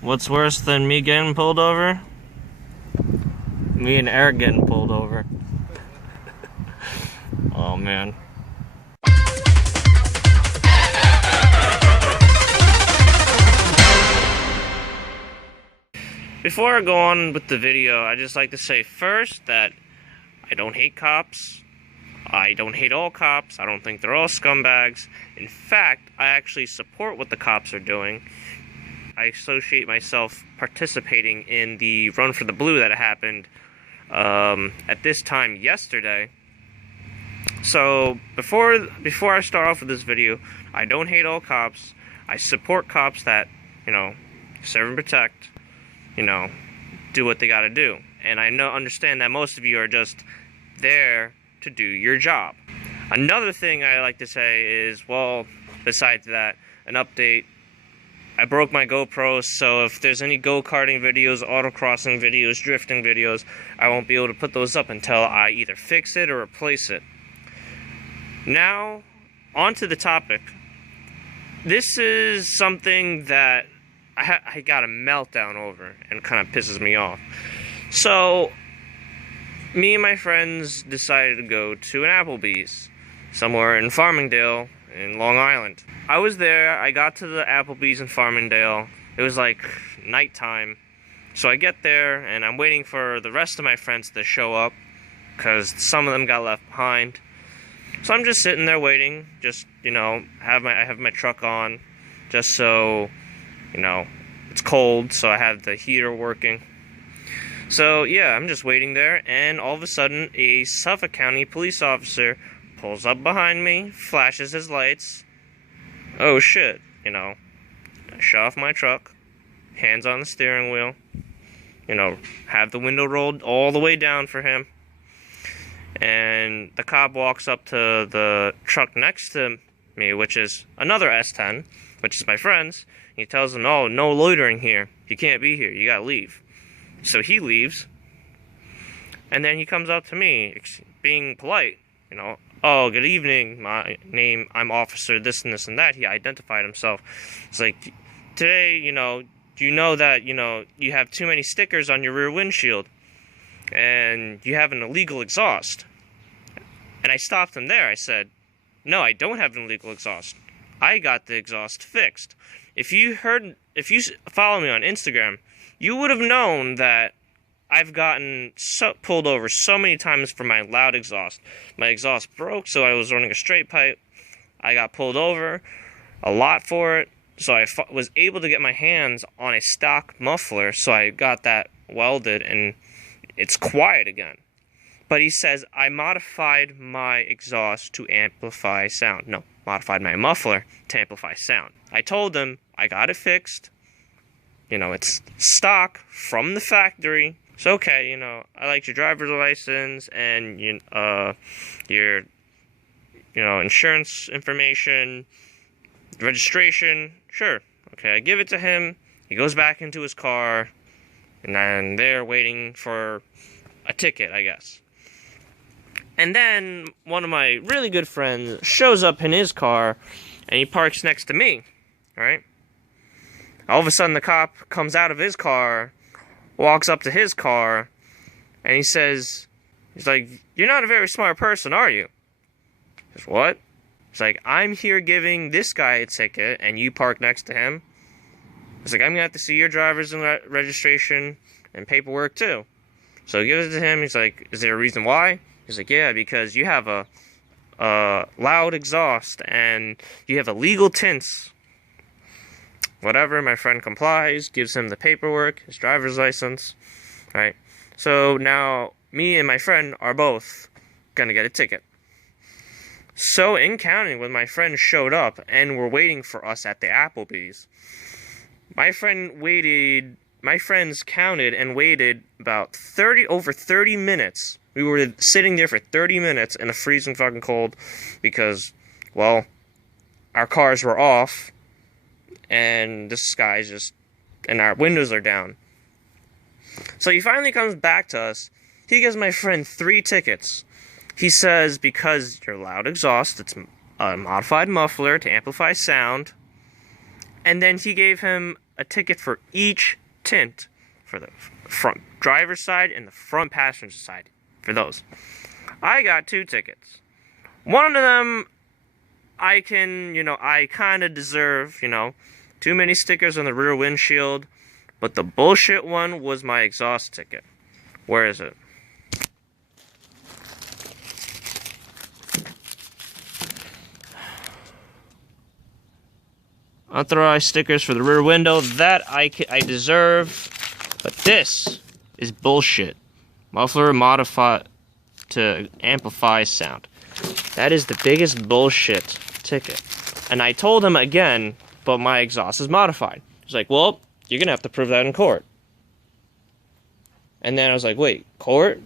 What's worse than me getting pulled over? Me and Eric getting pulled over. Oh man. Before I go on with the video, I just like to say first that I don't hate cops. I don't hate all cops. I don't think they're all scumbags. In fact, I actually support what the cops are doing. I associate myself participating in the Run for the Blue that happened at this time yesterday. So before I start off with this video, I don't hate all cops. I support cops that, serve and protect, do what they gotta do. And I understand that most of you are just there to do your job. Another thing I like to say is, well, besides that, an update. I broke my GoPro, so if there's any go-karting videos, autocrossing videos, drifting videos, I won't be able to put those up until I either fix it or replace it. Now, on to the topic. This is something that I got a meltdown over and kind of pisses me off. So, me and my friends decided to go to an Applebee's somewhere in Farmingdale in Long Island. I was there, I got to the Applebee's in Farmingdale. It was like nighttime. So I get there and I'm waiting for the rest of my friends to show up because some of them got left behind. So I'm just sitting there waiting, just, I have my truck on just so, it's cold, so I have the heater working. So yeah, I'm just waiting there, and all of a sudden a Suffolk County police officer pulls up behind me, flashes his lights. Oh shit, I shut off my truck, hands on the steering wheel, have the window rolled all the way down for him. And the cop walks up to the truck next to me, which is another S10, which is my friend's. He tells him, oh, no loitering here. You can't be here. You gotta leave. So he leaves. And then he comes up to me, being polite, oh, good evening, my name, I'm officer this and this and that. He identified himself. It's like, today, do you know that, you have too many stickers on your rear windshield, and you have an illegal exhaust? And I stopped him there. I said, no, I don't have an illegal exhaust. I got the exhaust fixed. If you follow me on Instagram, you would have known that I've gotten pulled over so many times for my loud exhaust. My exhaust broke, so I was running a straight pipe. I got pulled over a lot for it, so I was able to get my hands on a stock muffler, so I got that welded, and it's quiet again. But he says, I modified my exhaust to amplify sound. No, modified my muffler to amplify sound. I told him I got it fixed. It's stock from the factory. It's okay, I like your driver's license and your insurance information, registration. Sure. Okay, I give it to him. He goes back into his car, and then they're waiting for a ticket, I guess. And then one of my really good friends shows up in his car, and he parks next to me, right? All of a sudden, the cop comes out of his car, walks up to his car, and he's like, you're not a very smart person, are you? He says, what? He's like, I'm here giving this guy a ticket, and you park next to him. He's like, I'm going to have to see your driver's registration and paperwork, too. So he gives it to him. He's like, is there a reason why? He's like, yeah, because you have a loud exhaust, and you have illegal tints. Whatever, my friend complies, gives him the paperwork, his driver's license, right? So now, me and my friend are both gonna get a ticket. So in counting, when my friend showed up and were waiting for us at the Applebee's, my friends counted and waited about over 30 minutes. We were sitting there for 30 minutes in the freezing fucking cold because, well, our cars were off, and this guy's and our windows are down. So he finally comes back to us. He gives my friend 3 tickets. He says, because your loud exhaust, it's a modified muffler to amplify sound. And then he gave him a ticket for each tint, for the front driver's side and the front passenger side, for those. I got 2 tickets. One of them, I kind of deserve, too many stickers on the rear windshield, but the bullshit one was my exhaust ticket. Where is it? Unauthorized stickers for the rear window, that I deserve, but this is bullshit. Muffler modified to amplify sound. That is the biggest bullshit ticket. And I told him again, but my exhaust is modified. He's like, well, you're gonna have to prove that in court. And then I was like, wait, court?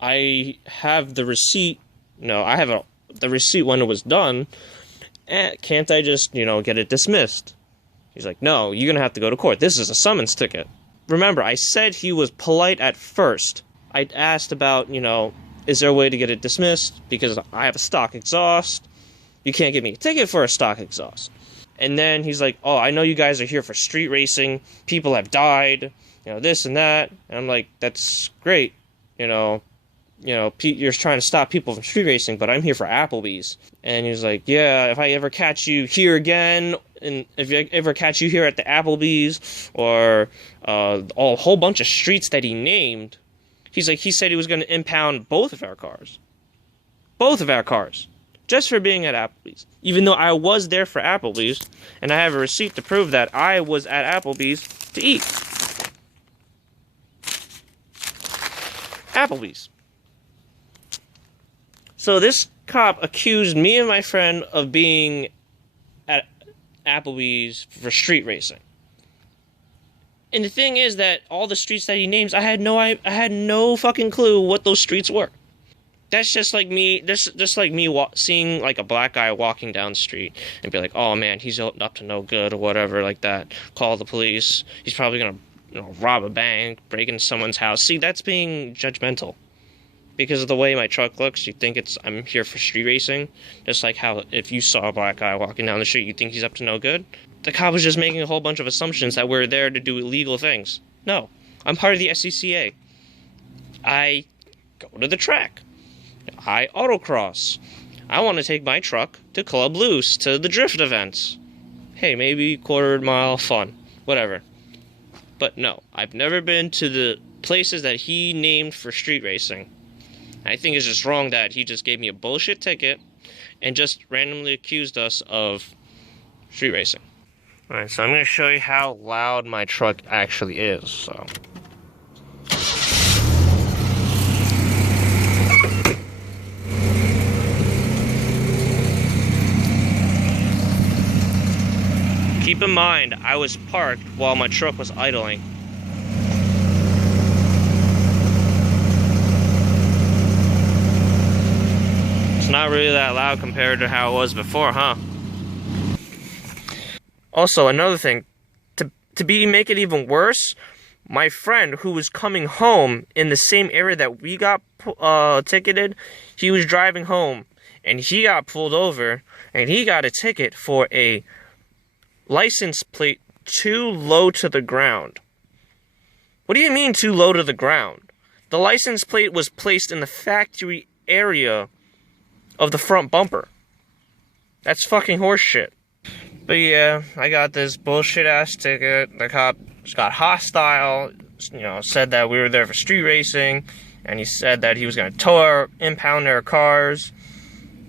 I have the receipt. No, I have the receipt when it was done. Can't I just, get it dismissed? He's like, no, you're gonna have to go to court. This is a summons ticket. Remember, I said he was polite at first. I asked about, is there a way to get it dismissed? Because I have a stock exhaust. You can't give me a ticket for a stock exhaust. And then he's like, oh, I know you guys are here for street racing. People have died, this and that. And I'm like, that's great. You're trying to stop people from street racing, but I'm here for Applebee's. And he's like, yeah, if I ever catch you here again, and if I ever catch you here at the Applebee's, or a whole bunch of streets that he named, he said he was going to impound both of our cars. Both of our cars. Just for being at Applebee's. Even though I was there for Applebee's, and I have a receipt to prove that I was at Applebee's to eat. Applebee's. So this cop accused me and my friend of being at Applebee's for street racing. And the thing is that all the streets that he names, I had no fucking clue what those streets were. That's just like me. Just like me seeing like a black guy walking down the street and be like, "Oh man, he's up to no good" or whatever like that. Call the police. He's probably gonna, rob a bank, break into someone's house. See, that's being judgmental. Because of the way my truck looks, you think I'm here for street racing. Just like how if you saw a black guy walking down the street, you think he's up to no good. The cop was just making a whole bunch of assumptions that we're there to do illegal things. No, I'm part of the SCCA. I go to the track. I autocross. I want to take my truck to Club Loose, to the drift events. Hey, maybe quarter-mile fun. Whatever. But no, I've never been to the places that he named for street racing. I think it's just wrong that he just gave me a bullshit ticket and just randomly accused us of street racing. Alright, so I'm going to show you how loud my truck actually is, so... Keep in mind, I was parked while my truck was idling. It's not really that loud compared to how it was before, huh? Also, another thing, to make it even worse, my friend who was coming home in the same area that we got ticketed, he was driving home, and he got pulled over, and he got a ticket for a license plate too low to the ground. What do you mean too low to the ground? The license plate was placed in the factory area of the front bumper. That's fucking horseshit. But yeah, I got this bullshit ass ticket. The cop just got hostile, said that we were there for street racing, and he said that he was gonna impound our cars.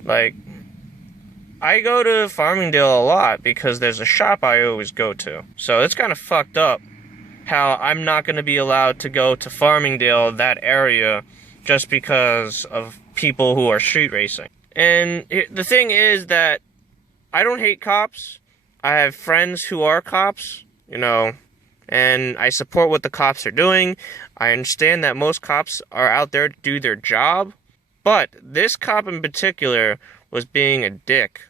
Like, I go to Farmingdale a lot because there's a shop I always go to. So it's kind of fucked up how I'm not going to be allowed to go to Farmingdale, that area, just because of people who are street racing. And the thing is that I don't hate cops. I have friends who are cops, and I support what the cops are doing. I understand that most cops are out there to do their job, but this cop in particular was being a dick.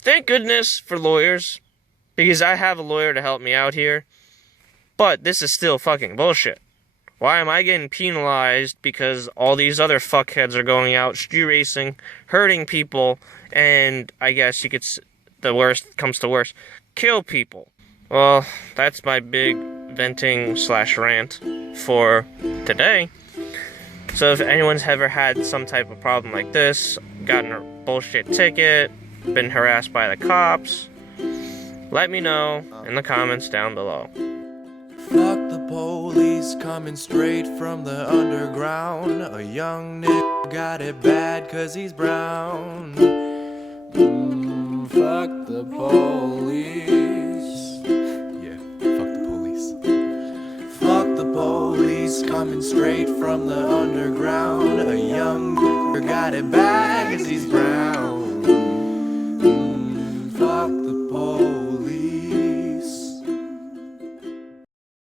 Thank goodness for lawyers, because I have a lawyer to help me out here, but this is still fucking bullshit. Why am I getting penalized because all these other fuckheads are going out street racing, hurting people, and I guess you could, the worst comes to worst, kill people? Well, that's my big venting / rant for today. So if anyone's ever had some type of problem like this, gotten a bullshit ticket, been harassed by the cops, let me know in the comments down below. Fuck the police coming straight from the underground. A young nigga got it bad cause he's brown. Fuck the police. Yeah, fuck the police. Fuck the police coming straight from the underground. A young nigga got it bad cause he's brown.